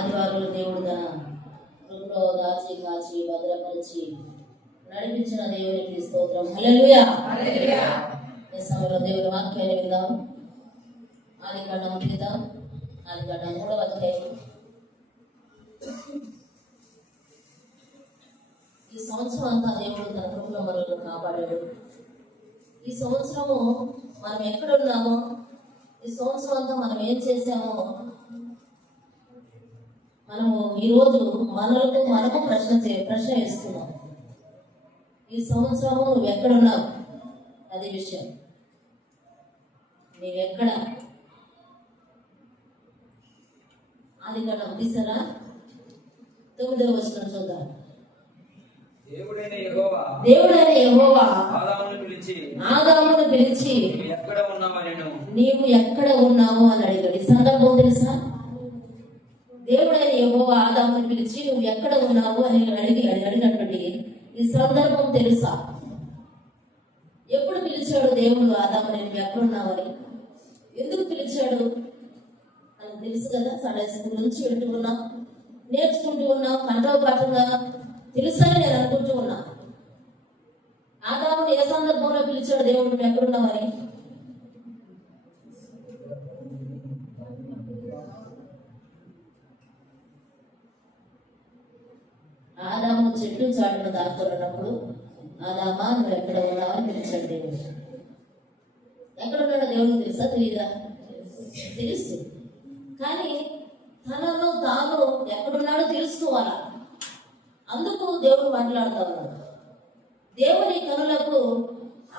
ఆదివారం దేవుడు తన కృపలో దాచి కాచి భద్రపరిచి నడిపించిన దేవునికి స్తోత్రం. హల్లెలూయా. ఈ సమయంలో దేవుని వాక్యాన్ని విందాం. ఆదికాండం తీద్దాం. ఆదికాండం 3వ అధ్యాయం. ఈ సంవత్సరం అంతా దేవుడు తన కృపలో మనల్ని కాపాడాడు. ఈ సంవత్సరము మనం ఎక్కడున్నామో, ఈ సంవత్సరం అంతా మనం ఏం చేశామో మనము ఈరోజు మనము ప్రశ్న వేస్తున్నాం. ఈ సంవత్సరము నువ్వు ఎక్కడున్నావు, అది విషయం. నీవెక్కడ? ఆదికాండం తీసారా? 9వ వచనం చూద్దాం. దేవుడైన యెహోవా ఆదామును పిలిచి నీవు ఎక్కడ ఉన్నావు అని అడిగాడు. ఈ సందర్భం తెలుసా? దేవుడైన యెహోవా ఆదామును పిలిచి నువ్వు ఎక్కడ ఉన్నావు అని అడిగినటువంటి ఈ సందర్భం తెలుసా? ఎప్పుడు పిలిచాడు దేవుడు ఆదాముని నువ్వు ఎక్కడున్నావని? ఎందుకు పిలిచాడు అని తెలుసు కదా. సండే స్కూల్ నుంచి వింటూ ఉన్నాం, నేర్చుకుంటూ ఉన్నాం, కంఠోపాఠంగా తెలుసని నేను అనుకుంటూ ఉన్నా. ఆదాముని ఏ సందర్భంలో పిలిచాడు దేవుడు నువ్వు ఎక్కడున్నావని? ఆదాము చెట్టు చాటున దాక్కున్నప్పుడు ఆదామా నువ్వు ఎక్కడ ఉన్నావని పిలిచాడు దేవుడు. ఎక్కడున్నాడో దేవుడికి తెలుసా? తెలీదా? తెలుసు. కానీ తనను తాను ఎక్కడున్నాడో తెలుసుకోవాలా. అందుకు దేవుడు మాట్లాడుతూ ఉన్నాడు. దేవుని కనులకు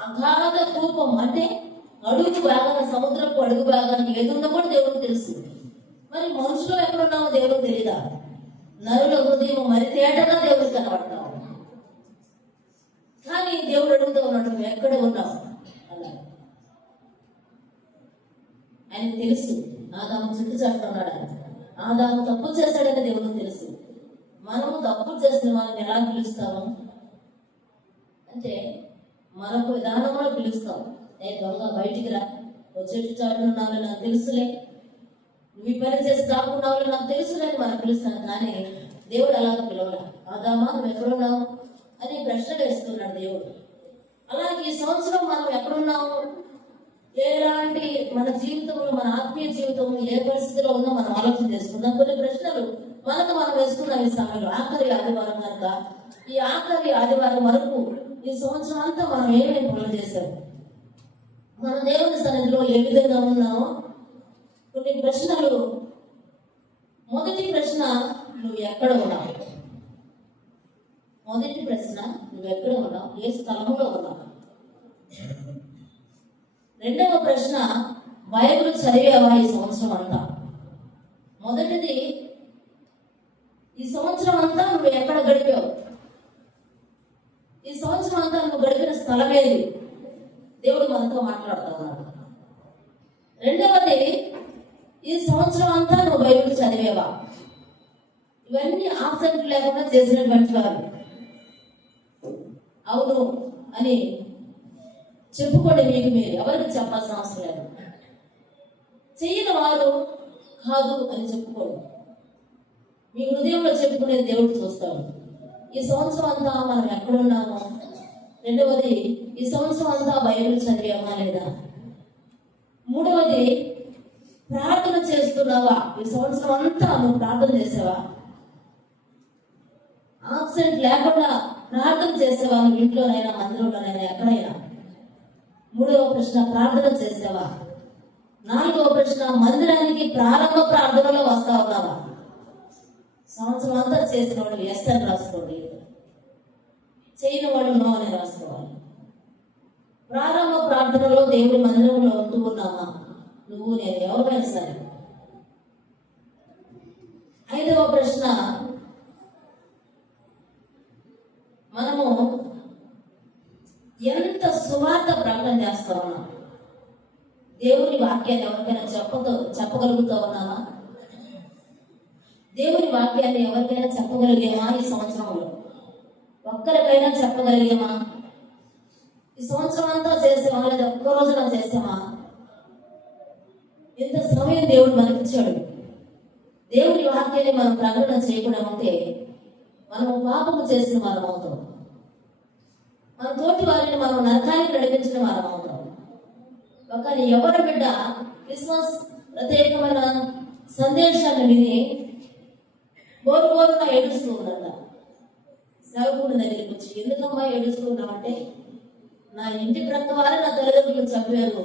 అగాధ కూపం, అంటే అడుగు భాగాన, సముద్రపు అడుగు భాగానికి ఏదుందో కూడా దేవుడికి తెలుసు. మరి మనుషులు ఎక్కడున్నామో దేవుడికి తెలీదా? నరుల హృదయం మరి తేటగా దేవుడికి కనబడతావు. కానీ దేవుడు అడుగుతూ ఉన్నాడు నువ్వు ఎక్కడ ఉన్నావు అలా. ఆయనకు తెలుసు ఆదాము చుట్టూ చాటున్నాడు. ఆదాము తప్పు చేశాడని దేవుడికి తెలుసు. మనము తప్పు చేసిన వాళ్ళని ఎలా పిలుస్తాము అంటే మరొక విధానంలో పిలుస్తాం. నేను దొంగ బయటికి రా, చెట్టు చాటున ఉన్నావు నాకు తెలుసులే, నువ్వు ఈ పని చేసి దాక్కున్నావు నాకు తెలుసులే అని మనం పిలుస్తాను. కానీ దేవుడు అలాగ పిలవడా. ఆదామా నువ్వు ఎక్కడున్నావు అని ప్రశ్న వేస్తున్నాడు దేవుడు. అలాగే ఈ సంవత్సరం మనం ఎక్కడున్నాము, ఎలాంటి మన జీవితంలో, మన ఆత్మీయ జీవితంలో ఏ పరిస్థితిలో ఉందో మనం ఆలోచన చేసుకుందాం. కొన్ని ప్రశ్నలు మనకు మనం వేసుకున్నాం ఈ సమయంలో. ఆఖరి ఆదివారం కనుక ఈ ఆఖరి ఆదివారం వరకు ఈ సంవత్సరం అంతా మనం ఏమేమి పనులు చేశాము, మన దేవుని సన్నిధిలో ఏ విధంగా ఉన్నామో కొన్ని ప్రశ్నలు. మొదటి ప్రశ్న, నువ్వు ఎక్కడ ఉన్నావు? మొదటి ప్రశ్న, నువ్వు ఎక్కడ ఉన్నావు, ఏ స్థలంలో ఉన్నావు? రెండవ ప్రశ్న, బైబిల్ చదివావా ఈ సంవత్సరం అంతా? మొదటిది, ఈ సంవత్సరం అంతా నువ్వు ఎక్కడ గడిపావు? ఈ సంవత్సరం అంతా నువ్వు గడిపిన స్థలం ఏది? దేవుడు మనతో మాట్లాడుతూ ఉన్నాడు. రెండవది, ఈ సంవత్సరం అంతా నువ్వు బైబిల్ చదివేవా? ఇవన్నీ ఆబ్సెంట్ లేకుండా చేసినటువంటి వారు అవును అని చెప్పుకోండి. మీకు మీరు ఎవరికి చెప్పాల్సిన అవసరం లేదు. చెయ్యని వారు కాదు అని చెప్పుకోండి. మీ హృదయంలో చెప్పుకునేది దేవుడు చూస్తాడు. ఈ సంవత్సరం అంతా మనం ఎక్కడున్నామో. రెండవది, ఈ సంవత్సరం అంతా బైబిల్ చదివామా లేదా? మూడవది, ప్రార్థన చేస్తున్నావా? ఈ సంవత్సరం అంతా నువ్వు ప్రార్థన చేసావా? ఆబ్సెంట్ లేకుండా ప్రార్థన చేసేవా? నువ్వు ఇంట్లోనైనా, మందిరంలోనైనా, ఎక్కడైనా. మూడవ ప్రశ్న, ప్రార్థన చేసావా? నాలుగవ ప్రశ్న, మందిరానికి ప్రారంభ ప్రార్థనలో వస్తా ఉన్నావా? సంవత్సరం అంతా చేసిన వాళ్ళు ఎస్ అని రాసుకోండి, చేయని వాళ్ళు నో అని రాసుకోవాలి. ప్రారంభ ప్రార్థనలో దేవుడి మందిరంలో ఉంటూ ఉన్నామా? నువ్వు, నేను, ఎవరైనా సరే. ఐదవ ప్రశ్న, మనము ఎంత సువార్త ప్రకటన చేస్తా ఉన్నాం? దేవుని వాక్యాన్ని ఎవరికైనా చెప్పగలుగుతా ఉన్నామా? దేవుని వాక్యాన్ని ఎవరికైనా చెప్పగలిగేమా? ఈ సంవత్సరంలో ఒక్కరికైనా చెప్పగలిగేమా? ఈ సంవత్సరం అంతా చేసామా లేదా ఒక్క రోజున చేసామా? ఇంత సమయం దేవుడు మనకిచ్చాడు. దేవుని వాక్యాన్ని మనం ప్రకటన చేయకుండా ఉంటే మనం పాపము చేసిన వారం అవుతాం. మన తోటి వారిని మనం నరకానికి నడిపించిన వారం అవుతాం. కానీ ఎవరి బిడ్డ క్రిస్మస్ ప్రత్యేకమైన సందేశాన్ని విని బోరున ఏడుస్తూ ఉందంట. సేవకుడి దగ్గరికి వచ్చి, ఎందుకమ్మా ఏడుస్తూ ఉన్నామంటే, నా ఇంటి ప్రక్క వారే నా తల్లిదండ్రులు చంపారు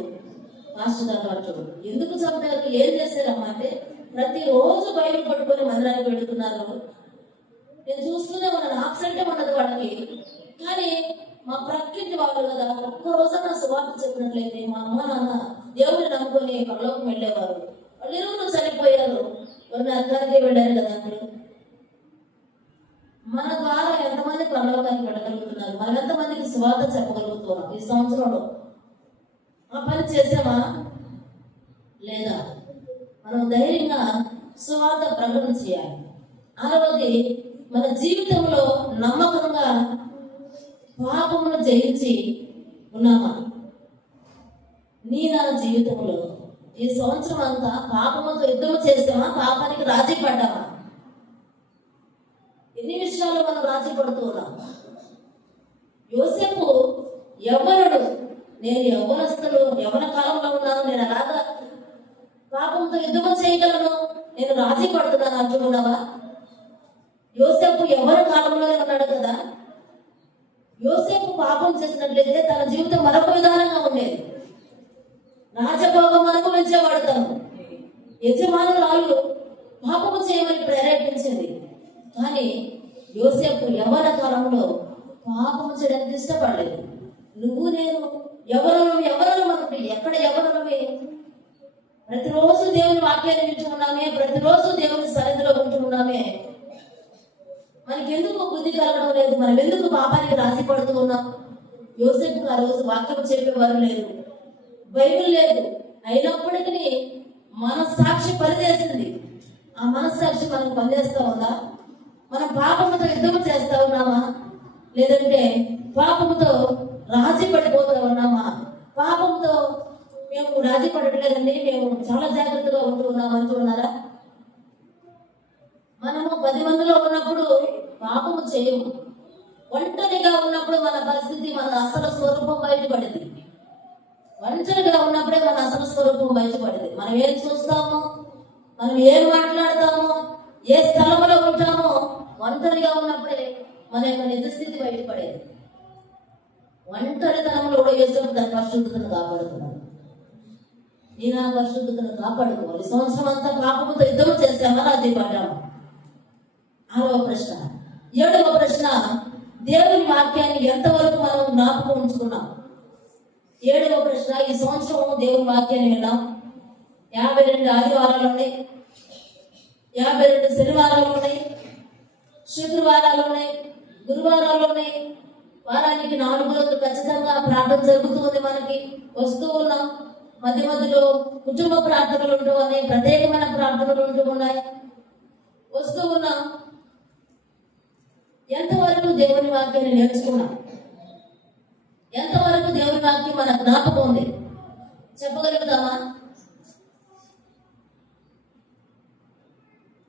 మాస్టర్ గారు అంటారు. ఎందుకు చంపారు, ఏం చేశారమ్మా అంటే, ప్రతిరోజు బయలు పట్టుకొని మందిరానికి పెడుతున్నారు. నేను చూస్తూనే ఉన్నాను, ఆబ్సెంటే ఉన్నది వాళ్ళకి. కానీ మా ప్రకృతి వాళ్ళు కదా, ఒక్కరోజన్నా సువార్త చెప్పినట్లయితే మా అమ్మ నాన్న దేవుడిని నమ్ముకొని పరలోకం వెళ్ళేవారు. వాళ్ళు ఇరువురు చనిపోయారు, వాళ్ళు నరకానికి వెళ్ళారు కదా. అప్పుడు మన ద్వారా ఎంతమంది పరలోకానికి వెళ్ళగలుగుతున్నారు, మనం ఎంతమందికి సువార్త చెప్పగలుగుతున్నాం ఈ సంవత్సరంలో? ఆ పని చేసామా లేదా? మనం ధైర్యంగా సువార్త ప్రకటన చేయాలి. ఆరవది, మన జీవితంలో నమ్మకంగా పాపమును జయించి ఉన్నామా? నా జీవితంలో ఈ సంవత్సరం అంతా పాపముతో యుద్ధం చేసామా? పాపానికి రాజీ పడ్డామా? ఎన్ని విషయాలు మనం రాజీ పడుతూ ఉన్నాం. యోసేపు యవ్వనుడు, నేను యవ్వన కాలంలో ఉన్నాను, నేను అలాగా పాపంతో యుద్ధం చేయగలను, నేను రాజీ పడుతున్నాను అంటున్నావా? యోసేపు యవ్వన కాలంలోనే ఉన్నాడు కదా. యోసేపు పాపం చేసినట్లయితే తన జీవితం మరొక విధానంగా ఉండేది. రాజభోగం అనుభవించేవాడు తను. యజమానురాలు పాపము చేయమని ప్రేరేపించింది. కానీ యోసేపు యవ్వన కాలంలో పాపము చేయడానికి ఇష్టపడలేదు. నువ్వు నేను ఎవరు మనకు ఎక్కడ ఎవరమే ప్రతిరోజు దేవుని వాక్యాన్ని వింటూ ఉన్నామే, ప్రతిరోజు దేవుని సన్నిధిలో ఉంటూ ఉన్నామే. మనకి ఎందుకు బుద్ధి కలగడం లేదు? మనం ఎందుకు పాపానికి రాసి పడుతూ ఉన్నాం? యోసేపుకు ఆ రోజు వాక్యం చెప్పేవారు లేదు, బైబిల్ లేదు. అయినప్పటికీ మనస్సాక్షి పనిచేసింది. ఆ మనస్సాక్షి మనకు పనిచేస్తా ఉందా? మనం పాపముతో యుద్ధం చేస్తా ఉన్నామా, లేదంటే పాపముతో రాజీ పడిపోతా ఉన్నామా? పాపంతో మేము రాజీ పడట్లేదండి, మేము చాలా జాగ్రత్తగా ఉంటూ ఉన్నాం అంటున్నారా? మనము 10 మందిలో ఉన్నప్పుడు పాపము చేయము. ఒంటరిగా ఉన్నప్పుడు మన పరిస్థితి, మన అసలు స్వరూపం బయటపడింది. ఒంటరిగా ఉన్నప్పుడే మన అసలు స్వరూపం బయటపడింది. మనం ఏం చూస్తామో, మనం ఏం మాట్లాడతామో, ఏ స్థలంలో ఉంటామో, ఒంటరిగా ఉన్నప్పుడే మన యొక్క నిజస్థితి బయటపడేది. ఒంటరితనంలో కూడా యేసు దాని పరిశుద్ధతను కాపాడుతున్నాడు. నేను ఆ పరిశుద్ధతను కాపాడుకోవాలి. సంవత్సరం అంతా పాపముతో యుద్ధం చేసామా, రాజీ పడ్డామా? 6వ ప్రశ్న. 7వ ప్రశ్న, దేవుని వాక్యాన్ని ఎంతవరకు మనం జ్ఞాపకం ఉంచుకున్నాం? 7వ ప్రశ్న, ఈ సంవత్సరం దేవుని వాక్యాన్ని విన్నాం. 52 ఆదివారాలు ఉన్నాయి, 52 శనివారాలు ఉన్నాయి, శుక్రవారాలు ఉన్నాయి, గురువారాలు ఉన్నాయి. వారానికి 4 రోజులు ఖచ్చితంగా ప్రార్థన జరుగుతుంది. మనకి వస్తూ ఉన్నాం. మధ్య మధ్యలో కుటుంబ ప్రార్థనలు ఉంటూ ఉన్నాయి, ప్రత్యేకమైన ప్రార్థనలు ఉంటూ ఉన్నాయి, వస్తూ ఉన్నాం. ఎంతవరకు దేవుని వాక్యాన్ని నేర్చుకున్నాం? ఎంతవరకు దేవుని వాక్యం మన జ్ఞాపకం ఉంది? చెప్పగలుగుతామా?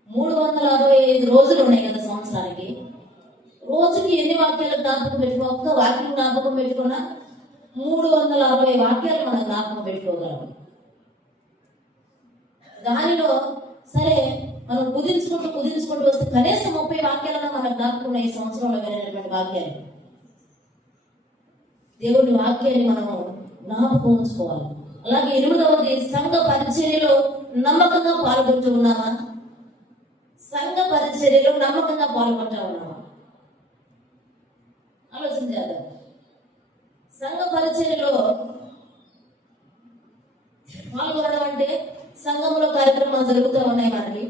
365 రోజులు ఉన్నాయి కదా సంవత్సరానికి. రోజుకి ఎన్ని వాక్యాలు జ్ఞాపకం పెట్టుకో? ఒక్క వాక్యం జ్ఞాపకం పెట్టుకున్నా 360 వాక్యాలు మనం జ్ఞాపకం పెట్టుకోగలం. దానిలో సరే మనం కుదించుకుంటూ వస్తే కనీసం 30 వాక్యాలను మన జ్ఞాపకం ఈ సంవత్సరంలో వినటువంటి వాక్యాలు. దేవుని వాక్యాన్ని మనము జ్ఞాపకం ఉంచుకోవాలి. అలాగే 8వది, సంఘ పరిచర్యలో నమ్మకంగా పాల్గొంటూ ఉన్నామా? సంఘ పరిచర్యలో నమ్మకంగా పాల్గొంటూ ఉన్నామా? ఆలోచన చేద్దాం. సంఘ పరిచర్యలో పాల్గొనడం అంటే సంఘంలో కార్యక్రమాలు జరుగుతూ ఉన్నాయి. మనకి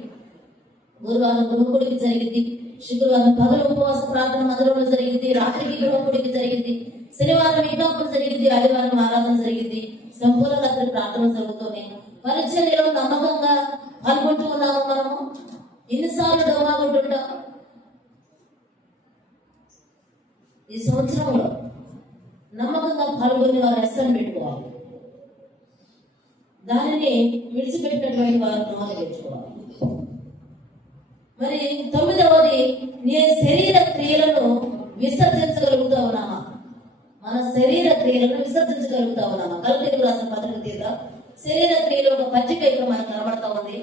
గురువారం గృహకుడికి జరిగింది, శుక్రవారం పగలు ఉపవాస ప్రార్థన మందిరంలో జరిగింది, రాత్రికి గృహకుడికి జరిగింది, శనివారం విజ్ఞాపన జరిగింది, ఆదివారం ఆరాధన జరిగింది, సంపూర్ణ రాత్రి ప్రార్థన జరుగుతుంది. పరిచర్యలో నమ్మకంగా పాల్గొంటూ ఉన్నాము. మనము ఎన్నిసార్లు డొమాగుంటుంటాం? ఈ సంవత్సరంలో నమ్మకంగా పాల్గొని వారు ఎస్సని పెట్టుకోవాలి. దానిని విడిచిపెట్టినటువంటి వారు నోని పెట్టుకోవాలి. మరి 9వది, నీ శరీర క్రియలను విసర్జించగలుగుతా ఉన్నామా? మన శరీర క్రియలను విసర్జించగలుగుతా ఉన్నామా? గలతీయులకు రాసిన పత్రిక తీద్దాం. శరీర క్రియలు ఒక పట్టిక ఇక్కడ మనకు కనబడతా ఉంది.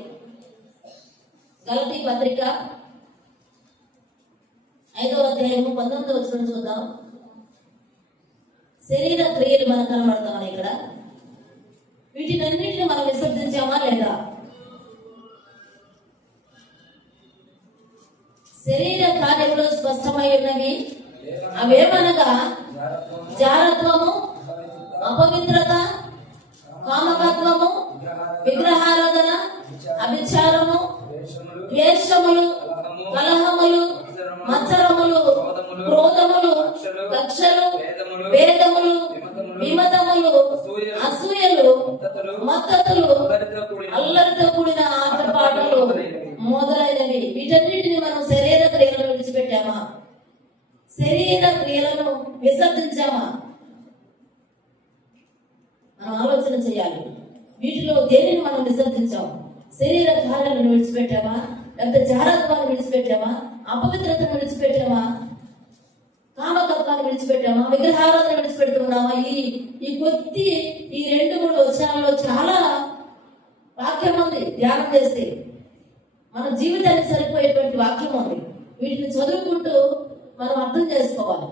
గలతీ పత్రిక 5వ అధ్యాయము 19వ వచనం చూద్దాం. శరీర క్రియలు మనకు కనబడతా ఉన్నాయి ఇక్కడ. వీటినన్నింటిని మనం విసర్జించామా లేదా? శరీర కార్యములు స్పష్టమై ఉన్నవి. అవేమనగా జారత్వము, అపవిత్రత, కామకత్వము, విగ్రహారాధన, అభిచారము, ద్వేషములు, కలహములు, మత్సరములు, క్రోధములు, కక్షలు, భేదములు, విమతములు, అసూయలు, మత్తతులు, అల్లరితో కూడిన ఆటపాటలు మొదలైనవి. వీటన్నిటిని మనం శరీర క్రియలను విడిచిపెట్టామా? శరీర క్రియలను విసర్జించామా? మనం ఆలోచన చేయాలి. వీటిలో దేనిని మనం విసర్జించాం? శరీర కార్యాలను విడిచిపెట్టామా? లేకపోతే జారత్వాన్ని విడిచిపెట్టామా? అపవిత్రతను విడిచిపెట్టామా? కామకత్వాన్ని విడిచిపెట్టామా? విగ్రహారాధన విడిచిపెడుతున్నామా? ఈ కొద్ది ఈ 2-3 వచనాల్లో చాలా వాక్యం ఉంది. ధ్యానం చేస్తే మన జీవితానికి సరిపోయేటువంటి వాక్యం ఉంది. వీటిని చదువుకుంటూ మనం అర్థం చేసుకోవాలి.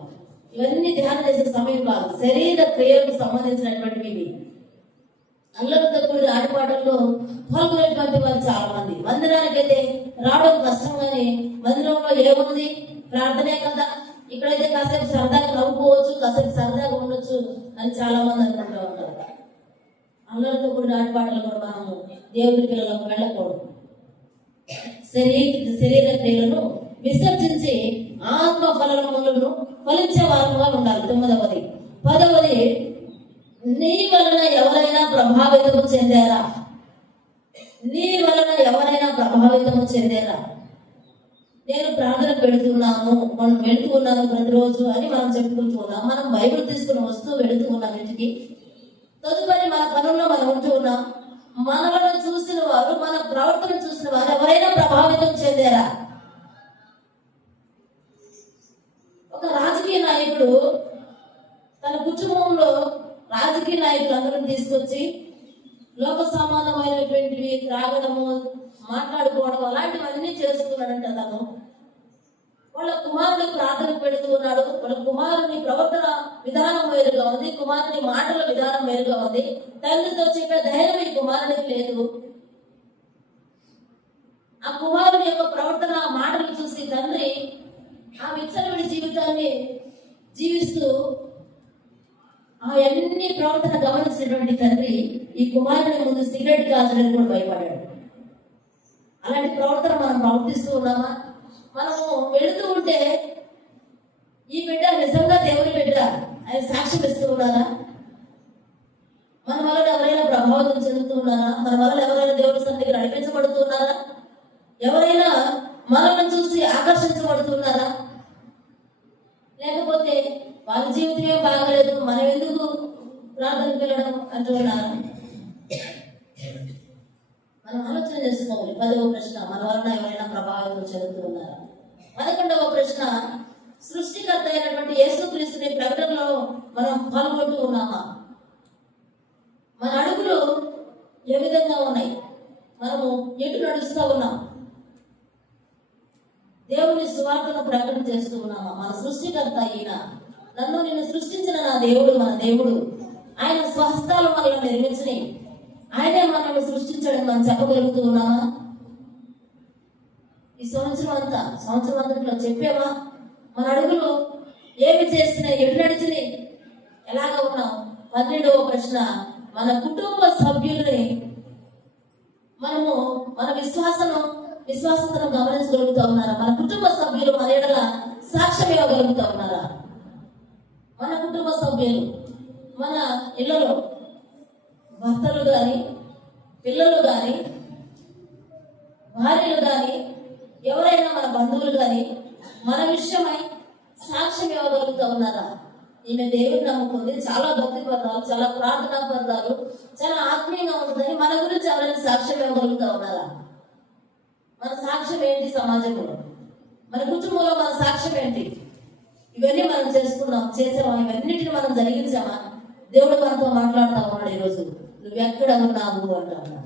ఇవన్నీ ధ్యానం చేసే సమయం కాదు. శరీర క్రియలకు సంబంధించినటువంటివి ఇవి. అల్లరితో కూడిన ఆటపాటల్లో పాల్గొనేటువంటి వారు చాలా మంది. మందిరానికైతే రావడం కష్టం, కానీ మందిరంలో ఏముంది? ప్రార్థనే కదా. ఇక్కడైతే కాసేపు సరదాగా నవ్వుకోవచ్చు, కాసేపు సరదాగా ఉండొచ్చు అని చాలా మంది అనుకుంటూ ఉంటారు. అల్లరితో కూడిన ఆటపాటలు కూడా మనము దేవుడి పిల్లలకు వెళ్ళకూడదు. శరీర క్రియలను విసర్జించి ఆత్మ ఫలములను ఫలించే వారంగా ఉండాలి. 9వది. 10వది, నీ వలన ఎవరైనా ప్రభావితము చెందారా? నీ వలన ఎవరైనా ప్రభావితము చెందారా? నేను ప్రార్థన పెడుతున్నాను, మనం వెళుతూ ఉన్నాను ప్రతిరోజు అని మనం చెప్పుకుంటూ ఉన్నాం. మనం బైబిల్ తీసుకుని వస్తూ వెళుతూ ఉన్నాం ఇంటికి. తదుపరి మన పనుల్లో మనం ఉంటూ ఉన్నాం. మనలను చూసిన వారు, మన ప్రవర్తన చూసిన వారు ఎవరైనా ప్రభావితం చెందారా? ఒక రాజకీయ నాయకుడు తన కుటుంబంలో రాజకీయ నాయకులందరినీ తీసుకొచ్చి లోక సంబంధమైనటువంటివి త్రాగడము, మాట్లాడుకోవడం అలాంటివన్నీ చేస్తున్నాడంట. తను వాళ్ళ కుమారుడు ప్రార్థన పెడుతూ ఉన్నాడు. వాళ్ళ కుమారుని ప్రవర్తన విధానం వేరుగా ఉంది, కుమారుని మాటల విధానం వేరుగా ఉంది. తండ్రితో చెప్పే ధైర్యం ఈ కుమారునికి లేదు. ఆ కుమారుని యొక్క ప్రవర్తన, మాటలు చూసి తండ్రి ఆ విచ్చలవిడి జీవితాన్ని జీవిస్తూ ఆ అన్ని ప్రవర్తన గమనించినటువంటి తండ్రి ఈ కుమారుని ముందు సిగరెట్ కాల్చడానికి కూడా భయపడ్డాడు. అలాంటి ప్రవర్తన మనం ప్రవర్తిస్తూ ఉన్నామా? మనము వెళుతూ ఉంటే ఈ బిడ్డ నిజంగా దేవుని బిడ్డ ఆయన సాక్ష్యం ఇస్తూ ఉన్నారా? మన వల్ల ఎవరైనా ప్రభావితం చెందుతూ ఉన్నారా? మన వల్ల ఎవరైనా దేవుని సన్నిధికి నడిపించబడుతున్నారా? ఎవరైనా మనల్ని చూసి ఆకర్షించబడుతున్నారా? లేకపోతే వాళ్ళ జీవితమే బాగలేదు, మనం ఎందుకు ప్రార్థనకు వెళ్ళడం అంటున్నారా? మనం ఆలోచన చేసుకోవాలి. 10వ ప్రశ్న, మన వలన ఎవరైనా ప్రభావితం చెందుతూ ఉన్నారా? 11వ ప్రశ్న, సృష్టికర్త అయినటువంటి యేసుక్రీస్తుని ప్రకటనలో మనం పాల్గొంటూ ఉన్నామా? మన అడుగులు ఏ విధంగా ఉన్నాయి? మనము ఎటు నడుస్తూ ఉన్నాం? దేవుని సువార్తను ప్రకటన చేస్తూ ఉన్నామా? మన సృష్టికర్త అయిన నన్ను నిన్ను సృష్టించిన నా దేవుడు, మన దేవుడు, ఆయన స్వహస్తాల వల్ల నిర్మించి ఆయనే మనల్ని సృష్టించడం మనం చెప్పగలుగుతూ ఉన్నామా? ఈ సంవత్సరం అంతట్లో చెప్పామా? మన అడుగులు ఏమి చేస్తున్నాయి, ఎటు నడిచినాయి, ఎలాగా ఉన్నాం? 12వ ప్రశ్న, మన కుటుంబ సభ్యులని మనము మన విశ్వాసతను గమనించగలుగుతా ఉన్నారా? మన కుటుంబ సభ్యులు మన ఎడల సాక్ష్యం ఇవ్వగలుగుతా ఉన్నారా? మన కుటుంబ సభ్యులు మన ఇళ్లలో భర్తలు కానీ, పిల్లలు కానీ, భార్యలు కానీ, ఎవరైనా మన బంధువులు కానీ మన విషయమై సాక్ష్యం ఇవ్వగలుగుతా ఉన్నారా? ఈమె దేవుడిని నమ్ముకుంది, చాలా భక్తి పదాలు, చాలా ప్రార్థనా పదాలు, చాలా ఆత్మీయంగా ఉంటుందని మన గురించి ఎవరైనా సాక్ష్యం ఇవ్వగలుగుతా ఉన్నారా? మన సాక్ష్యం ఏంటి సమాజంలో, మన కుటుంబంలో మన సాక్ష్యం ఏంటి? ఇవన్నీ మనం చేసుకున్నాం, చేసామా? ఇవన్నిటిని మనం జరిగించామా? దేవుడు మనతో మాట్లాడుతా ఉన్నాడు ఈరోజు, నువ్వు ఎక్కడ ఉన్నావు అంటున్నాడు.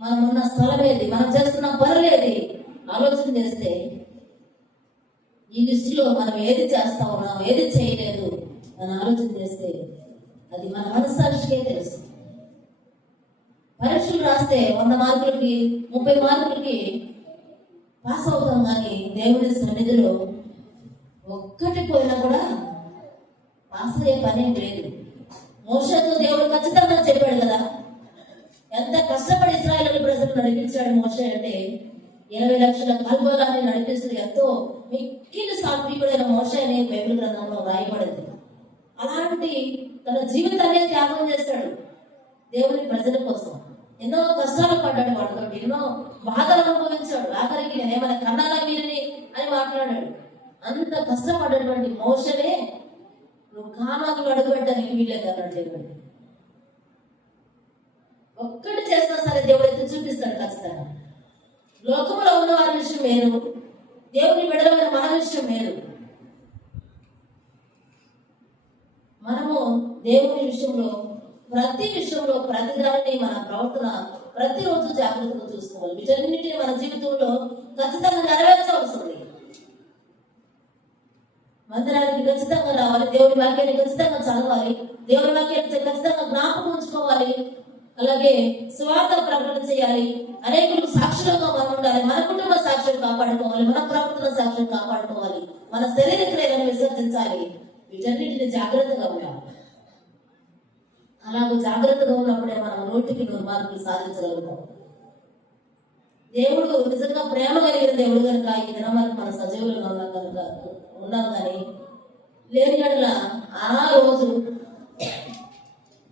మనం ఉన్న స్థలం ఏది, మనం చేస్తున్న పనులేది ఆలోచన చేస్తే ఈ లిస్టులో మనం ఏది చేస్తా ఉన్నాం, ఏది చేయలేదు అని ఆలోచన చేస్తే అది మన మనస్సాక్షికే తెలుసు. పరీక్షలు రాస్తే 100 మార్కులకి 30 మార్కులకి పాస్ అవుతాం, కానీ దేవుడి సన్నిధిలో ఒక్కటి పోయినా కూడా పాస్ అయ్యే పనేం లేదు. మోషేతో దేవుడు ఖచ్చితంగా చెప్పాడు కదా, ఎంత కష్టపడి ఇశ్రాయేలు ప్రజలు నడిపించాడు మోషే అంటే 20 లక్షల కాల్బోలాన్ని నడిపిస్తూ ఎంతో మిక్కిలి సాత్వికుడైన మోషే అనే బైబిల్ గ్రంథంలో రాయబడింది. అలాంటి తన జీవితాన్ని త్యాగం చేశాడు దేవుని ప్రజల కోసం. ఎన్నో కష్టాలు పడ్డాడు, వాడితో ఎన్నో బాధలు అనుభవించాడు. ఆఖరికి నేనేమైనా కన్నానా వీరిని అని మాట్లాడాడు. అంత కష్టపడ్డటువంటి మోషనే నువ్వు కానాకు అడుగుపెట్టడానికి వీలేదు అన్నాడు దేవుడు. ఒక్కటి చేసినా సరే దేవుడు అయితే చూపిస్తాడు ఖచ్చితంగా. లోకంలో ఉన్న వారి విషయం వేరు, దేవుని బిడ్డలమైన మన విషయం వేరు. మనము దేవుని విషయంలో ప్రతి దానిని మన ప్రవర్తన ప్రతిరోజు జాగ్రత్తగా చూసుకోవాలి. వీటన్నిటిని మన జీవితంలో ఖచ్చితంగా నెరవేర్చవలసింది. మందిరానికి ఖచ్చితంగా రావాలి, దేవుని వాక్యాన్ని ఖచ్చితంగా చదవాలి, దేవుని వాక్యాన్ని ఖచ్చితంగా జ్ఞాపకం ఉంచుకోవాలి. అలాగే స్వార్థ ప్రకటన చేయాలి, అనేకులకు సాక్షులుగా మనం ఉండాలి, మన కుటుంబ సాక్ష్యం కాపాడుకోవాలి, మన ప్రవర్తన సాక్ష్యం కాపాడుకోవాలి, మన శరీర క్రియలను విసర్జించాలి. వీటన్నిటిని జాగ్రత్తగా ఉండాలి. అలాగూ జాగ్రత్తగా ఉన్నప్పుడే మనం 100కి 100 మార్కులు సాధించగలుగుతాం. దేవుడు నిజంగా ప్రేమ కలిగిన దేవుడు కనుక ఈ దినం వరకు మన సజీవులుగా ఉన్నాం, కానీ లేని గడల ఆ రోజు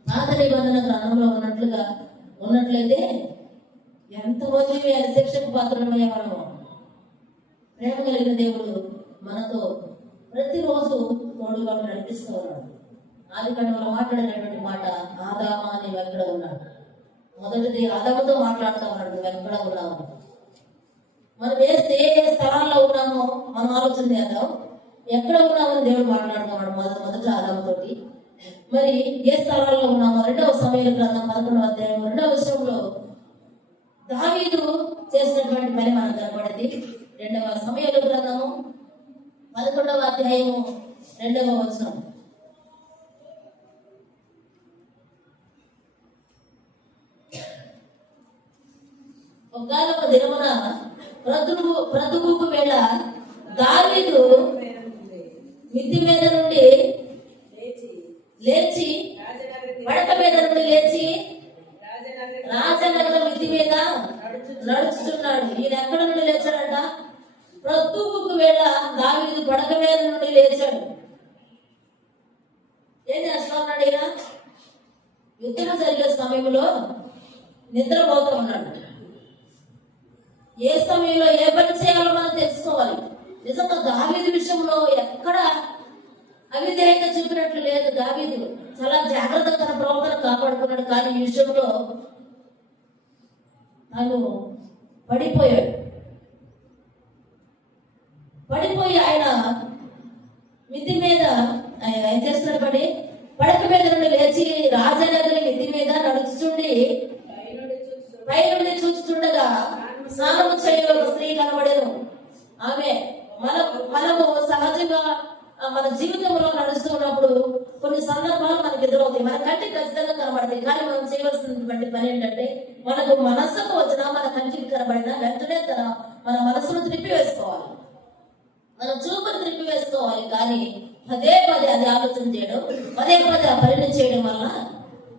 పాత నిబంధన గ్రంథంలో ఉన్నట్లయితే ఎంతమంది శిక్షకు పాత్రమయ్యే మనము. ప్రేమ కలిగిన దేవుడు మనతో ప్రతిరోజు తోడుగా నడిపిస్తూ ఉన్నాడు. ఆదికాండంలో మాట్లాడినటువంటి మాట, ఆదామా నీవు ఎక్కడ ఉన్నాడు. మొదటిది ఆదాముతో మాట్లాడుతూ ఉన్నాడు, నువ్వు ఎక్కడ ఉన్నావు. మనం ఏ స్థలాల్లో ఉన్నామో మనం ఆలోచన చేద్దాం. ఎక్కడ ఉన్నామని దేవుడు మాట్లాడుతూ ఉన్నాడు మొదట ఆదాముతోటి. మరి ఏ స్థలాల్లో ఉన్నామో 2వ సమూయేలు గ్రంథం 11వ అధ్యాయం 2వ వచనంలో దావీదు చేసినటువంటి పని మనకు కనబడింది. 2వ సమూయేలు గ్రంథము 11వ అధ్యాయము 2వ వచనం. ఒకానొక దినమున ప్రొద్దుగూకు వేళ దావీదు మిద్ది మీద నుండి లేచి పడక మీద నుండి లేచి రాజనగరం మిద్ది మీద నడుచుతున్నాడు. ఈయన ఎక్కడ నుండి లేచాడంట? ప్రొద్దుగూకు వేళ దావీదు పడక మీద నుండి లేచాడు. ఏం చేస్తా ఉన్నాడు ఈయన? యుద్ధం జరిగే సమయంలో నిద్రపోతూ ఉన్నాడు. ఏ సమయంలో ఏ పని చేయాలో మనం తెలుసుకోవాలి. నిజంగా దావీదు విషయంలో ఎక్కడ అవిధేయత చూపినట్లు లేదు. దావీదు చాలా జాగ్రత్తగా తన ప్రవర్తన కాపాడుకున్నాడు, కానీ ఈ విషయంలో తను పడిపోయాడు. పడిపోయి ఆయన మిద్ది మీద ఆయన ఏం చేస్తున్నాడు? పడక మీద నుండి లేచి రాజనగరి మిద్ది మీద నడుచుండి పై నుండి చూస్తుండగా స్నానము చేయలో ఒక స్త్రీ కనబడేను. ఆమె మనము సహజంగా మన జీవితంలో నడుస్తున్నప్పుడు కొన్ని సందర్భాలు మనకు ఎదురవుతాయి, మన కంటికి ఖచ్చితంగా కనబడతాయి. కానీ మనం చేయవలసినటువంటి పని ఏంటంటే, మనకు మనస్సుకు వచ్చినా మన కంటికి కనబడినా వెంటనే మన మనసును త్రిప్పి వేసుకోవాలి, మన చూపును త్రిప్పి వేసుకోవాలి. కానీ పదే అది ఆలోచన చేయడం, పదే ఆ పనిని చేయడం వల్ల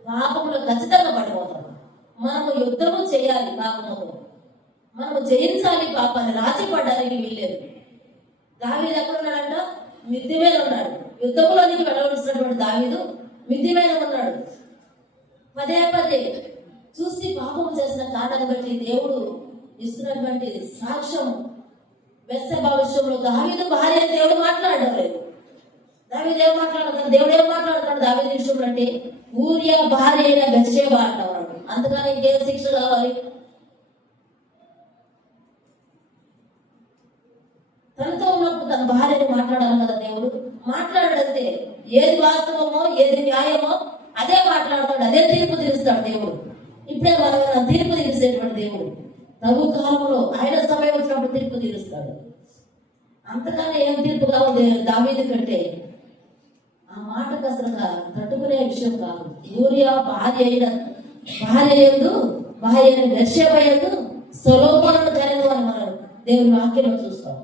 పాపంలో ఖచ్చితంగా పడిపోతాం. మనము యుద్ధము చేయాలి పాపముతో, మనము జయించాలి పాపాన్ని, రాజీ పడడానికి వీల్లేదు. దావీదు ఎక్కడ ఉన్నాడంట? మిద్ది మీద ఉన్నాడు. యుద్ధంలోనికి వెళ్ళవలసినటువంటి దావీదు మిద్ది మీద ఉన్నాడు. పదే చూసి పాపం చేసిన కారణాన్ని బట్టి దేవుడు ఇస్తున్నటువంటి సాక్ష్యం బెత్షెబా విషయంలో దావీదు భార్య దేవుడు మాట్లాడడం లేదు. దావీదు ఏం మాట్లాడుతాడు? దేవుడు ఏం మాట్లాడుతాడు దావీదు విషయంలో అంటే, ఊరియా భార్య అయిన బెత్షెబా అంటాడు. అంతగానే ఇంకేం శిక్ష కావాలి? భార్యని మాట్లాడాలి కదా దేవుడు. మాట్లాడాడంతే. ఏది వాస్తవమో ఏది న్యాయమో అదే మాట్లాడతాడు, అదే తీర్పు తీరుస్తాడు దేవుడు. ఇప్పుడే మనం తీర్పు తీర్చేటువంటి దేవుడు. తగు కాలంలో ఆయన సమయం వచ్చినప్పుడు తీర్పు తీరుస్తాడు. అంతగానే ఏం తీర్పు కావాలి దావీదు కంటే ఆ మాటకు అసలు తట్టుకునే విషయం కాదు. యూరియా భార్య యందు బెత్షెబ యందు సొలొమోనును కనెను అని మనం దేవుని వాక్యంలో చూస్తాం.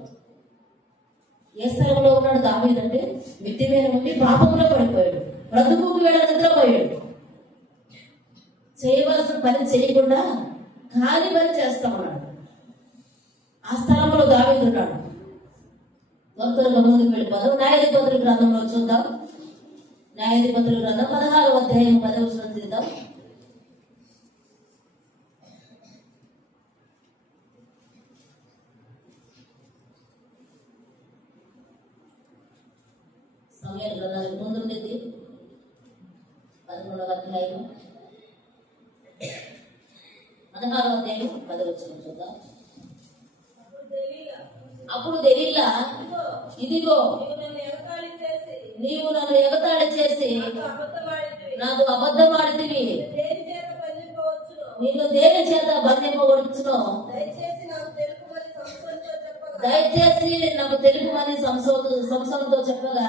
ఏ స్థలంలో ఉన్నాడు దావీదు అంటే మిద్ది మీద ఉండి పాపంలో పడిపోయాడు, బ్రతుకుకు వేళ నిద్రపోయాడు. చేయవలసిన పని చేయకుండా ఖాళీ పని చేస్తా ఉన్నాడు. ఆ స్థలంలో దావీదు ఉన్నాడు. త్వరగా ముందుకు వెళ్ళిపోదాం. న్యాయాధిపతుల గ్రంథంలో చూద్దాం. న్యాయాధిపతుల గ్రంథం 16వ అధ్యాయం 10వ వచనం చూద్దాం. సమయాల గ్రంథానికి ముందు ఉండేది 11వ అధ్యాయం 16వ అధ్యాయం 10వ వచనం చూద్దాం. అప్పుడు దెలీలా, ఇదిగో నీవు నన్ను ఎగతాళి చేసి నాకు అబద్ధమాడితివి, నిన్ను దేని చేత బంధింపబడుచునో దయచేసి నాకు తెలుపుమని సంసోనుతో చెప్పగా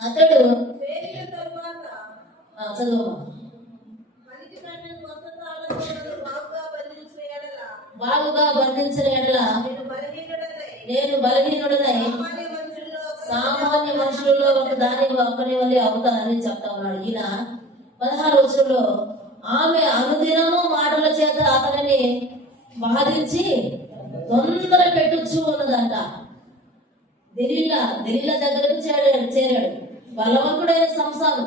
అతడు చదువు బాగుగా బంధించిన ఎడల నేను బలహీనుడనై సామాన్య మనుషులలో ఒక్కని వల్లే అవుతానని చెప్తా ఉన్నాడు. ఈయన 16వ వచనంలో ఆమె అనుదినము మాటల చేత అతనిని బాధించి తొందర పెట్టుచు ఉన్నదంట. దెలీలా దగ్గరకు చేరాడు. బలవంతుడైన సంసాను,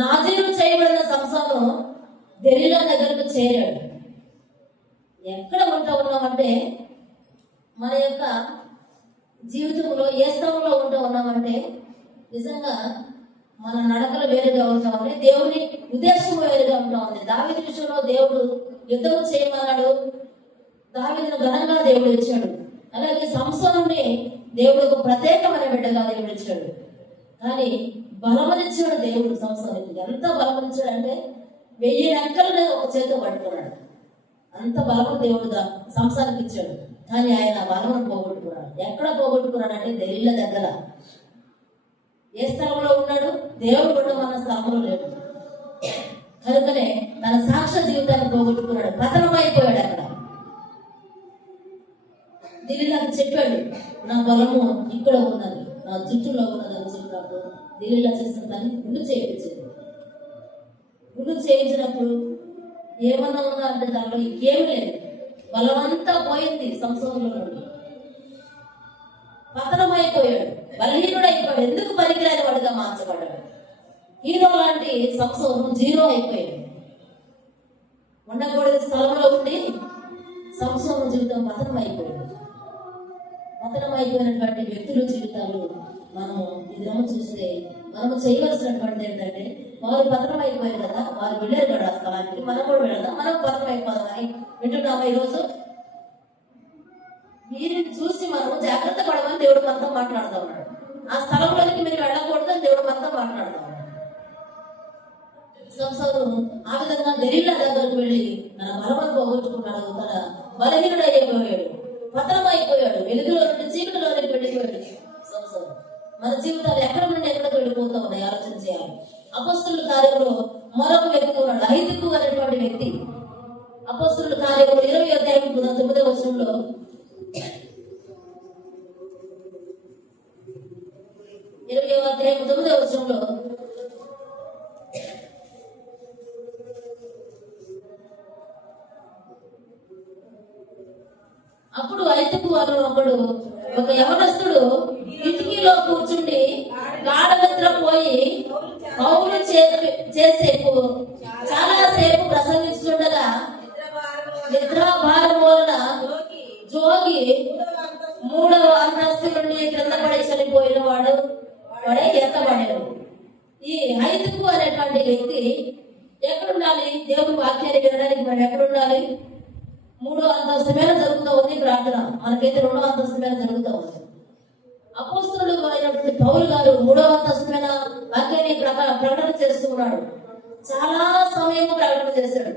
నాజీరు చేయబడిన సంసాను దెలీలా దగ్గరకు చేరాడు. ఎక్కడ ఉంటా ఉన్నామంటే మన యొక్క జీవితంలో ఏ స్థలంలో ఉంటా ఉన్నామంటే నిజంగా మన నడకలు వేరుగా ఉంటా ఉంది, దేవుని ఉద్దేశం వేరుగా ఉంటా ఉంది. దావీదు విషయంలో దేవుడు యుద్ధం చేయమన్నాడు, దావీదును ఘనంగా దేవుడు ఇచ్చాడు. అలాగే సంసోనుని దేవుడు ఒక ప్రత్యేకమైన బిడ్డగా దేవుడు ఇచ్చాడు. కానీ బలమనిచ్చాడు దేవుడు సంసోనుకి. ఎంత బలమనిచ్చాడు అంటే 1000 రెక్కలను ఒక చేతితో పట్టుకున్నాడు. అంత బలము దేవుడు సంసానికి ఇచ్చాడు. కానీ ఆయన బలమును పోగొట్టుకున్నాడు. ఎక్కడ పోగొట్టుకున్నాడు అంటే దెలీలా దగ్గర. ఏ స్థలంలో ఉన్నాడు? దేవుడు ఉండమన్న స్థలంలో లేడు. కనుకనే తన సాక్ష్య జీవితాన్ని పోగొట్టుకున్నాడు, పతనమైపోయాడు. అక్కడ దెలీలాకు చెప్పాడు, నా బలము ఇక్కడ ఉన్నది, నా జుట్టులో ఉన్నది అని చెప్పినప్పుడు దెలీలా చేసిన పని గుండు చేయించింది. గుండు చేయించినప్పుడు ఏమన్నా ఉన్నా అంటే దానిలో ఇంకేమీ లేదు, బలమంతా పోయింది. సంసోనులో నుండి పతనమైపోయాడు, బలహీనుడైపోయాడు, ఎందుకు పనికిరాని వాడిగా మార్చబడ్డాడు. హీరో లాంటి సంసోను జీరో అయిపోయాడు. ఉండకూడని స్థలంలో ఉండి సంసోను జీవితం పతనమైపోయాడు. పతనమైపోయినటువంటి వ్యక్తుల జీవితాలు మనము ఇద్దరము చూస్తే మనము చేయవలసినటువంటి ఏంటంటే, వారు పతనం అయిపోయారు కదా, వారు వెళ్ళారు కదా ఆ స్థలానికి, మనం కూడా వెళదాం, మనం పతనం అయిపోదామని వింటున్నామా ఈరోజు? వీరిని చూసి మనము జాగ్రత్త పడమని దేవుడు మనతో మాట్లాడుతూ ఉన్నాడు. ఆ స్థలంలోనికి మీరు వెళ్ళకూడదని దేవుడు మనతో మాట్లాడుతూ ఉన్నాడు. సంసోను ఆ విధంగా దెలీలా దగ్గరకు వెళ్ళి తన బలమని పోగొట్టుకున్నాడు, తన బలహీనుడు అయిపోయాడు, పతనం అయిపోయాడు, వెలుగులో నుండి చీకటిలోనికి వెళ్ళిపోయాడు సంసోను. మన జీవితాలు ఎక్కడ నుండి ఎక్కడికి వెళ్ళిపోతా ఉన్నాయి ఆలోచన చేయాలి. అపొస్తలుల కార్యంలో మరొక వ్యక్తి ఉన్నాడు, ఐదుకు అనేటువంటి వ్యక్తి. అపొస్తలుల కార్యంలో 20వ అధ్యాయం 9వ వచనంలో 20వ అధ్యాయం 9వ వచనంలో అప్పుడు ఐదుకు అను ఒకడు, ఒక యవనస్తుడు కిటికీలో కూర్చుండి గాఢ నిద్ర పోయి పౌలు చేసేపు చాలా సేపు ప్రసంగిస్తుండగా నిద్రాభారం వలన జోగి 3వ అంతస్తు నుండి కింద పడి చనిపోయిన వాడే ఎత్తబడేడు. ఈ ఐదుకు అనేటువంటి వ్యక్తి ఎక్కడుండాలి? దేవుని వాక్యాన్ని వినడానికి మనం ఎక్కడుండాలి? 3వ అంతస్తు మీద జరుగుతూ ఉంది ప్రార్థన. మనకైతే 2వ అంతస్తు మీద జరుగుతూ ఉంది. అపోస్తలుడు అయినటువంటి పౌలు గారు 3వ అంతస్తుమైన వాక్యాన్ని ప్రకటన చేస్తూ ఉన్నాడు. చాలా సమయం ప్రకటన చేశాడు.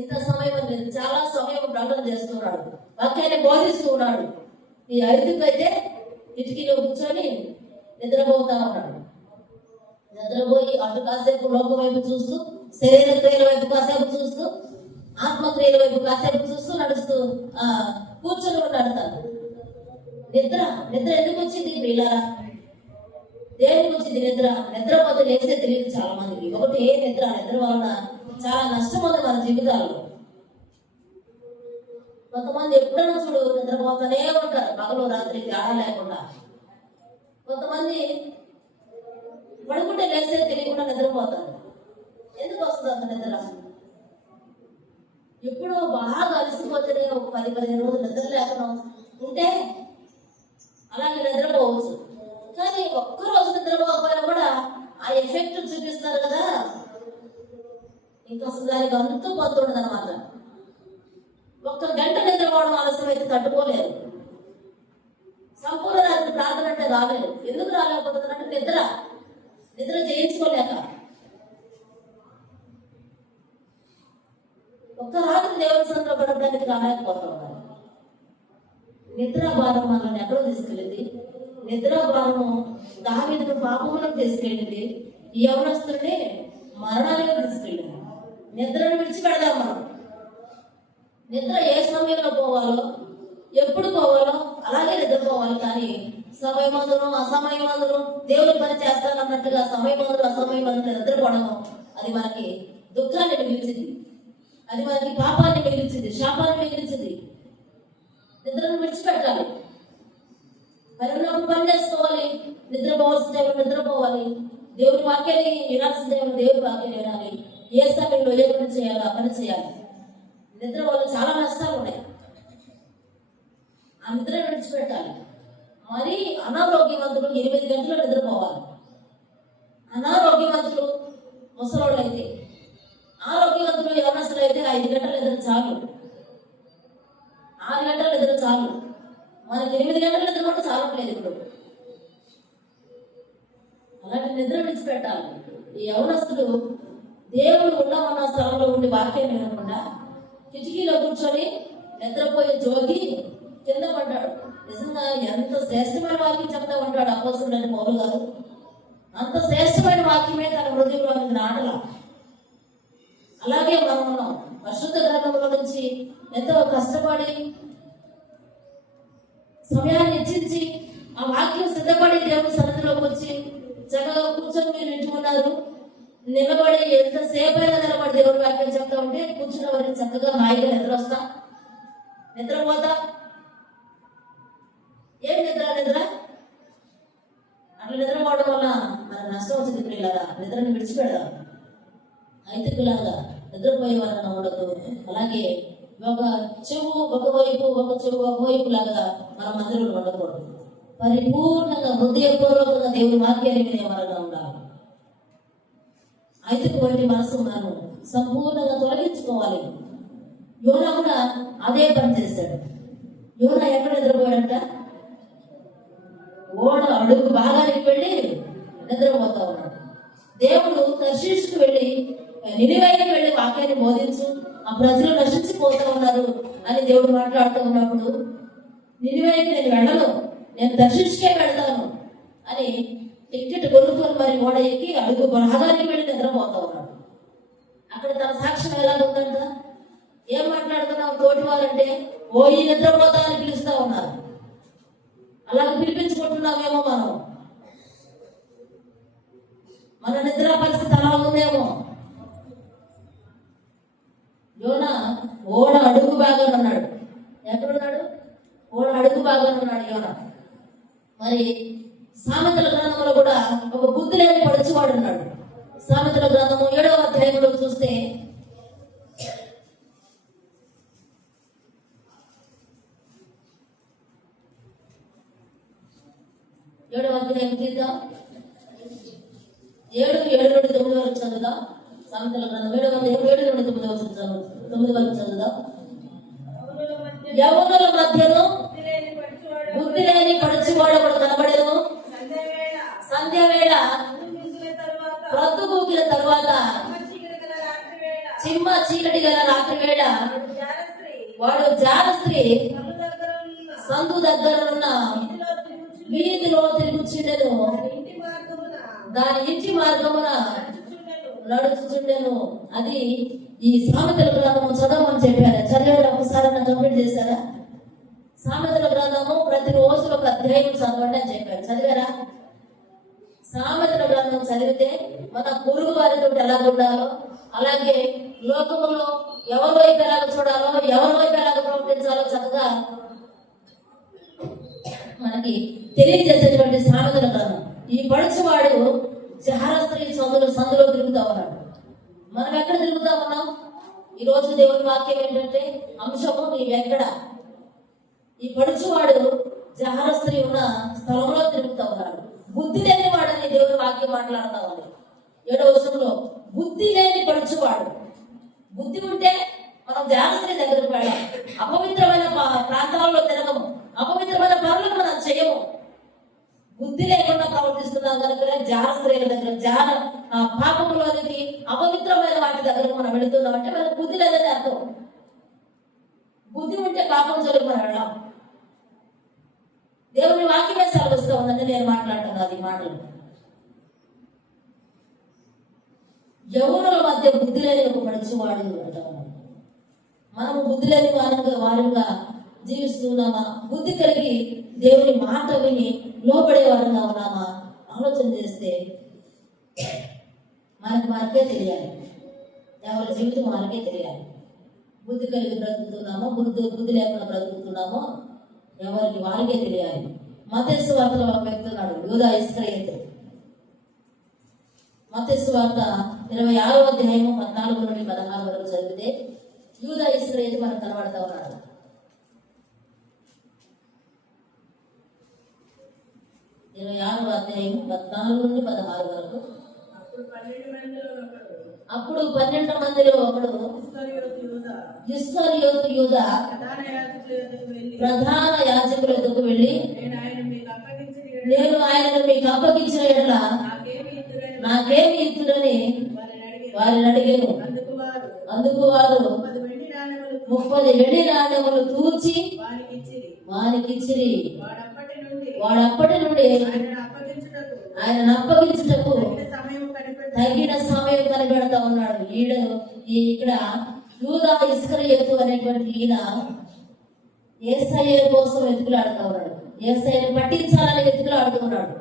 ఇంత సమయం లేదు, చాలా సమయం ప్రకటన చేస్తున్నాడు, వాక్యాన్ని బోధిస్తూ ఉన్నాడు. ఈ ఐదుకైతే కిటికీలో కూర్చొని నిద్రపోతా ఉన్నాడు. నిద్రపోయి అటు కాసేపు లోకం వైపు చూస్తూ, శరీర క్రియల వైపు కాసేపు చూస్తూ, ఆత్మక్రియల వైపు కాసేపు చూస్తూ నడుస్తూ కూర్చొని ఉన్నాడు. తను నిద్ర ఎందుకు వచ్చింది పిల్లరా? దేనికి వచ్చింది నిద్ర? నిద్రపోతే లేస్తే తెలియదు చాలా మందికి. ఒకటి నిద్ర వలన చాలా నష్టం ఉంది మన జీవితాల్లో. కొంతమంది ఎప్పుడైనా చూడు నిద్రపోతూనే ఉంటారు, పగలు రాత్రి తేడా లేకుండా. కొంతమంది పడుకుంటే లేస్తే తెలియకుండా నిద్రపోతారు. ఎందుకు వస్తుంది అంత నిద్ర? ఎప్పుడో బాగా అలసిపోతేనే ఒక 10-15 రోజులు నిద్ర లేకుండా ఉంటే అలాగే నిద్రపోవచ్చు. కానీ ఒక్కరోజు నిద్రపోకపోయినా కూడా ఆ ఎఫెక్ట్ చూపిస్తారు కదా, ఇంకా అసలు దానికి అంతూ పొత్తు ఉండదు అనమాట. 1 గంట నిద్రపోవడం ఆలస్యం అయితే తట్టుకోలేదు. సంపూర్ణ రాత్రి ప్రార్థన అంటే రాలేదు. ఎందుకు రాలేకపోతుందంటే నిద్ర చేయించుకోలేక. ఒక్క రాత్రి దేవుని సన్నిధిలో గడపడానికి రాలేకపోతా ఉన్నారు. నిద్ర భారం మనల్ని ఎక్కడో తీసుకెళ్ళింది. నిద్ర భారము దావీదును పాపములకు తీసుకెళ్ళింది. ఈ యవనస్తుల్ని మరణాలకు తీసుకెళ్ళింది. నిద్రను విడిచిపెడదాం మనం. నిద్ర ఏ సమయంలో పోవాలో, ఎప్పుడు పోవాలో అలాగే నిద్రపోవాలి. కానీ సమయమందును అసమయమందును దేవుని పని చేస్తానన్నట్టుగా సమయమందును అసమయమందును నిద్రపోవడము అది మనకి దుఃఖాన్ని మిగిల్చింది. అది మనకి పాపాన్ని మిగిల్చింది, శాపాన్ని మిగిల్చింది. నిద్రను విడిచిపెట్టాలి. పని ఉన్నప్పుడు పని చేసుకోవాలి. నిద్రపోవాల్సిన టైంలో నిద్రపోవాలి. దేవుని వాక్యాన్ని వినాల్సిన టైంలో దేవుని వాక్యాన్ని వినాలి. ఏ సమయంలో ఏ పని చేయాలో ఆ పని చేయాలి. నిద్ర వల్ల చాలా నష్టాలు ఉన్నాయి. ఆ నిద్రను విడిచిపెట్టాలి. మరి అనారోగ్యవంతులు 8 గంటలు నిద్రపోవాలి. అనారోగ్యవంతులు ముసలోళ్ళు అయితే, ఆరోగ్యవంతులు యవనస్తులు అయితే 5 గంటలు నిద్ర చాలు, 6 గంటలు నిద్ర చాలు. మనకి 8 గంటలు నిద్ర కూడా చాలట్లేదు ఇప్పుడు. అలాంటి నిద్ర విడిచిపెట్టాలి. ఈ యవనస్తులు దేవుడు ఉండమన్న స్థలంలో ఉండి వాక్యాన్ని వినకుండా కిటికీలో కూర్చొని నిద్రపోయే జోగి కింద పడ్డాడు. నిజంగా ఎంత శ్రేష్టమైన వాక్యం చెప్తా ఉంటాడు అపోస్తలుడైన పౌలు గారు. అంత శ్రేష్టమైన వాక్యమే తన హృదయంలో నాటల. అలాగే మనం ఉన్నాం. పరిశుద్ధ గ్రంథంలో నుంచి ఎంతో కష్టపడి సమయాన్ని ఇచ్చించి ఆ వాక్యం సిద్ధపడి దేవుని సన్నిధిలోకి వచ్చి చక్కగా కూర్చొని మీరు వింటున్నారు. నిలబడి ఎంతసేపు అయినా నిలబడి దేవుని వాక్యం చెప్తా ఉంటే కూర్చున్న వారికి చక్కగా హాయిగా నిద్ర వస్తా, నిద్రపోతా. ఏం నిద్ర అట్లా నిద్రపోవడం వల్ల మనకు నష్టం వచ్చింది. పిల్లరా, నిద్రను విడిచిపెడదాం. ఐతికులాగా నిద్రపోయే వాళ్ళని ఉండదు. అలాగే ఒక చెవు ఒకవైపు, ఒక చెవు ఒకవైపు లాగా మన మందిరంలో ఉండకూడదు. పరిపూర్ణంగా హృదయపూర్వకంగా దేవుని వాక్యాన్ని వినే వారుగా ఉండాలి. ఐదుకు వంటి మనసు మనం సంపూర్ణంగా తొలగించుకోవాలి. యోనా కూడా అదే పని చేశాడు. యోనా ఎక్కడ నిద్రపోయాడంట? ఓడ అడుగు భాగానికి వెళ్ళి నిద్రపోతా ఉన్నాడు. దేవుడు తర్షీషుకు వెళ్ళి నినివేకి వెళ్ళి వాక్యాన్ని బోధించు, ఆ ప్రజలు నశించిపోతా ఉన్నారు అని దేవుడు మాట్లాడుతూ ఉన్నప్పుడు, నినివేకి నేను వెళ్ళను, నేను తర్షీషుకే వెళ్తాను అని టికెట్ కొనుక్కొని మరి ఓడ ఎక్కి అడుగు భాగానికి వెళ్ళి నిద్రపోతా ఉన్నాడు. అక్కడ తన సాక్ష్యం ఎలా ఉందంట? ఏం మాట్లాడుతున్నావు తోటి వారంటే, ఓ ఈ నిద్రపోతా అని పిలుస్తా ఉన్నారు. అలాగే పిలిపించుకుంటున్నామేమో మన నిద్ర పరిస్థితి అలా ఉందేమో. యోనా ఓడ అడుగు బాగా ఉన్నాడు. ఎక్కడున్నాడు? ఓడ అడుగు బాగా ఉన్నాడు యోనా. మరి సామెతల గ్రంథంలో కూడా ఒక బుద్ధి లేని పడుచువాడు ఉన్నాడు. సామెతల గ్రంథము 7వ అధ్యాయంలో చూస్తే 7వ అధ్యాయం తీద్దాం. 7 నుండి 9 వరకు చదువుదాం. సామెతల గ్రంథం 7వ అధ్యాయం 7 నుండి 9 వరకు చదువుదాం. యవ్వనుల మధ్యలో బుద్ధి లేని పడుచువాడు ఏడా వాడు జార స్త్రీ సందు దగ్గర ఉన్న వీధిలో తిరుగుచుండెను, దాని ఇంటి మార్గమున నడుచుచుండెను. అది ఈ సామెతల గ్రంథము చదవమని చెప్పారు. చదివారు ఒకసారి కంప్లీట్ చేశారా? సామెతల గ్రంథము ప్రతిరోజు ఒక అధ్యాయం చదవండి అని చెప్పారు. చదివారా? సామెతల గ్రంథం చదివితే మన పొరుగు వారితో ఎలా ఉండాలో, అలాగే లోకములో ఎవరి వైపు ఎలాగ చూడాలో, ఎవరి వైపు ఎలాగ ప్రవర్తించాలో చక్కగా మనకి తెలియజేసేటువంటి సామెతల గ్రంథం. ఈ పడుచువాడు జహరస్త్రీ సందులో తిరుగుతా ఉన్నాడు. మనం ఎక్కడ తిరుగుతా ఉన్నాం? ఈ రోజు దేవుని వాక్యం ఏంటంటే అంశము నీవెక్కడ. ఈ పడుచువాడు జహరస్త్రీ ఉన్న స్థలంలో తిరుగుతా ఉన్నాడు. బుద్ధి లేని వాడని దేవుని వాక్యం మాట్లాడుతా ఉంది 7వ వచనంలో. బుద్ధి లేని పడుచువాడు. బుద్ధి ఉంటే మనం జహరస్త్రీ దగ్గరకు వెళ్ళాం. అపవిత్రమైన ప్రాంతాలలో తిరగము, అపవిత్రమైన పనులను మనం చేయము. బుద్ధి లేకుండా ప్రవర్తిస్తున్నాం కనుక జారస్త్రీల దగ్గర పాపములోనికి అపవిత్రమైన వాటి దగ్గరకు మనం వెళుతున్నాం అంటే మనకు బుద్ధి లేదని అర్థం. బుద్ధి ఉంటే పాపం జోలికి మనం వెళ్ళాం. దేవుని వాక్యమే సెలవిస్తూ ఉందని నేను మాట్లాడుతున్నాను. అది మాటలు యవ్వనుల మధ్య బుద్ధి లేని ఒక పడుచువాడు అంటాం. మనము బుద్ధి లేని వారుగా జీవిస్తున్నామా? బుద్ధి కలిగి దేవుని మాట విని లోపడే వారంగా ఉన్నామా? ఆలోచన చేస్తే మనకే తెలియాలి. ఎవరి జీవితం మనకే తెలియాలి. బుద్ధి కలిగి బ్రతుకుతున్నామో, బుద్ధి లేకుండా బ్రతుకుతున్నామో ఎవరికి వారికే తెలియాలి. మత్తయి సువార్తలో ఒక వ్యక్తి ఉన్నాడు, యూదా ఇస్కరియోతు. మత్తయి సువార్త 26వ అధ్యాయము 14 నుండి 16 వరకు చదివితే యూదా ఇస్కరియోతు మనకు కనబడతా ఉన్నాడు. 26వ అధ్యాయం 14 నుండి 16 వరకు. అప్పుడు 12 మందిలో ఒకడు ఇస్కరియోతు యూదా ప్రధాన యాజకుల ఎదుకు వెళ్ళి, నేను ఆయనను మీకు అప్పగించిన ఎడల నాకేమి ఇద్దురని వారిని అడిగాను. అందుకు వారు 30 వెండి నాణెములు తూచి వానికిచ్చిరి. వాడప్పటి నుండి ఆయనను అప్పగించుటకు తగిన సమయం కనిపెడతా ఉన్నాడు. ఇక్కడ యూదా ఇస్కరియోతు అనేటువంటి ఈయన యేసయ్య కోసం వెతుకులాడుతూ ఉన్నాడు. యేసయ్యను పట్టించాలని వెతుకులాడుతూ ఉన్నాడు.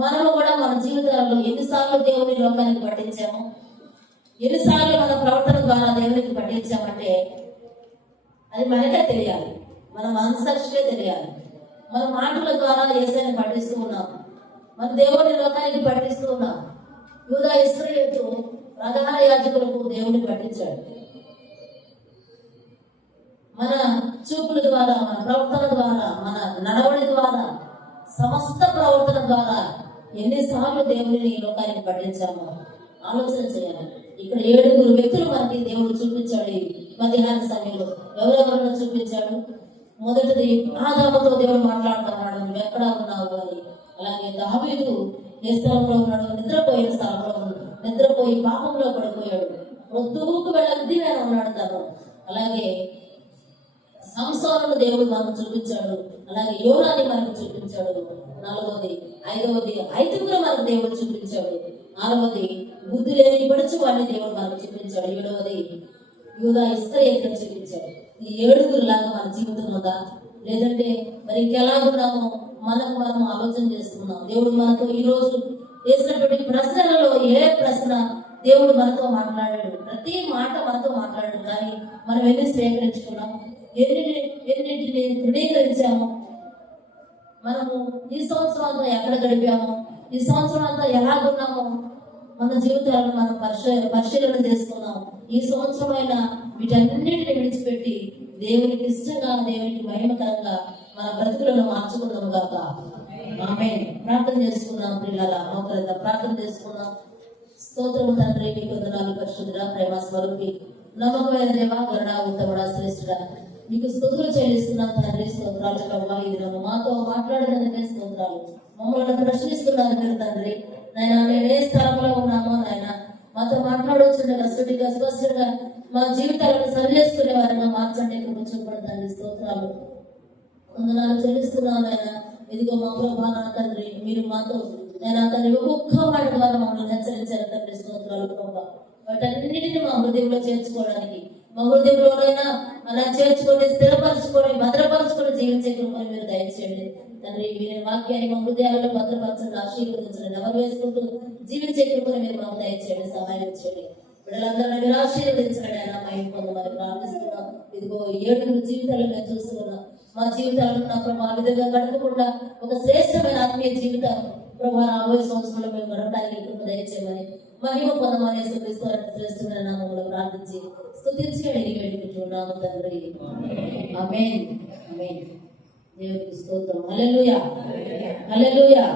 మనము కూడా మన జీవితాల్లో ఎన్నిసార్లు దేవుని లోకానికి పట్టించాము, ఎన్నిసార్లు మన ప్రవర్తన ద్వారా దేవునికి పట్టించామంటే అది మనకే తెలియాలి. మన మనసాక్షికే తెలియాలి. మన మాటల ద్వారా యేసయ్యను పట్టిస్తూ ఉన్నాం, మన దేవుని లోకానికి పట్టిస్తూ ఉన్నాం. యూదా ఇస్కరియోతు ప్రధాన యాజకులకు దేవుని పట్టించాడు. మన చూపుల ద్వారా, మన ప్రవర్తన ద్వారా, మన నడవడి ద్వారా, సమస్త ప్రవర్తన ద్వారా ఎన్నిసార్లు దేవుని లోకానికి పట్టించామో ఆలోచన చేయాలి. ఇక్కడ 7 వ్యక్తులు మనకి దేవుడు చూపించాడు ఈ మధ్యాహ్న సమయంలో. ఎవరెవరినో చూపించాడు. మొదటిది ఆదాముతో దేవుడు మాట్లాడుతున్నాడు, నువ్వు ఎక్కడ ఉన్నావు అని. అలాగే దావీదు ఏ స్థలంలో ఉన్నాడు? నిద్రపోయిన స్థలంలో ఉన్నాడు. నిద్రపోయి పాపంలో పడిపోయాడు. వృద్ధువుకు వెళ్ళి ఉన్నాడు తను. అలాగే సంసోనును దేవుడు మనకు చూపించాడు. అలాగే యోనాని మనకు చూపించాడు. 4వది, 5వది 5గురు మనకు దేవుడు చూపించాడు. 6వది బుద్ధి లేని పడుచు వాడిని దేవుడు మనకు చూపించాడు. 7వది యూదా ఇస్కరియోతును చూపించాడు. ఈ 7 లాగా మన జీవితం ఉందా? లేదంటే మరి ఇంకెలాగున్నామో మనం ఆలోచన చేస్తున్నాం. దేవుడు మనతో ఈ రోజు వేసినటువంటి ప్రశ్నలలో ఏ ప్రశ్న దేవుడు మనతో మాట్లాడాడు? ప్రతి మాట మనతో మాట్లాడాడు. కానీ మనం ఎన్ని స్వీకరించుకున్నాం, ఎన్నింటిని తృణీకరించాము? మనము ఈ సంవత్సరం అంతా ఎక్కడ గడిపాము, ఈ సంవత్సరం అంతా ఎలాగున్నామో మన జీవితాలను మనం పరిశీలన చేసుకున్నాం. ఈ సంవత్సరమైన వీటన్నిటిని విడిచిపెట్టి దేవునికి ఇష్టంగా, దేవునికి మహిమకరంగా మన బ్రతుకులను మార్చుకుందాము గాక. ఆమేన్. ప్రార్థన చేసుకున్నాం పిల్లల మోకరిద్దాం, ప్రార్థన చేసుకున్నాం. స్తోత్రము తండ్రి, నీకు వందనాలు పరిశుద్ధుడా, ప్రేమ స్వరూపి, నమ్మకమైన దేవా, గరుడా, ఉత్తముడా, శ్రేష్ఠుడా, నీకు స్తుతులు చెల్లిస్తున్నాం తండ్రి. స్తోత్రాలు ప్రభువా. ఈ దినము మాతో మాట్లాడినందుకే స్తోత్రాలు. మమ్మల్ని ప్రశ్నిస్తున్నారు మీరు తండ్రి. నాయన, మేము ఏ స్థలంలో ఉన్నామో నాయన, మాతో మాట్లాడవచ్చుండగా స్ఫుటిగా స్పష్టంగా మా జీవితాలను సరి చేసుకునే వారిగా మార్చండి. కృప చూపడతాండి. స్తోత్రాలు వందనాలు చెల్లిస్తున్నాను ఆయన. ఇదిగో మా ప్రభా నా తండ్రి, మీరు మాతో నేను తండ్రి ఒక్కొక్క మాట ద్వారా మమ్మల్ని హెచ్చరించారు తండ్రి. స్తోత్రాలు ప్రభా. వాటన్నిటిని మా హృదయంలో చేర్చుకోవడానికి, మా హృదయంలోనైనా అలా చేర్చుకొని స్థిరపరచుకొని భద్రపరచుకొని జీవించే కృపను మీరు దయచేయండి తండ్రి. వీరి వాక్యాన్ని మా హృదయాలలో భద్రపరచండి, ఆశీర్వదించండి. ఎవరు వేసుకుంటూ జీవించే కృపను మీరు మాకు దయచేయండి, సహాయం చేయండి. బిడ్డలందరినీ మీరు ఆశీర్వదించండి ఆయన. మహిమ పొందమని ప్రార్థిస్తున్నాం. ఇదిగో 7 జీవితాలు మేము చూస్తున్నాం. మా జీవితాలను నా ప్రభా ఆ విధంగా గడపకుండా ఒక శ్రేష్టమైన ఆత్మీయ జీవితం ప్రభా రాబోయే సంవత్సరంలో మేము గడపడానికి కృప దయచేయమని మహిమ పొందమని యేసుక్రీస్తు శ్రేష్టమైన నామములో ప్రార్థించి స్తుతించి అడిగి వేడుకుంటున్నాము తండ్రి. ఆమేన్. ఆమేన్. దేవునికి స్తోత్రం. హల్లెలూయా. హల్లెలూయా.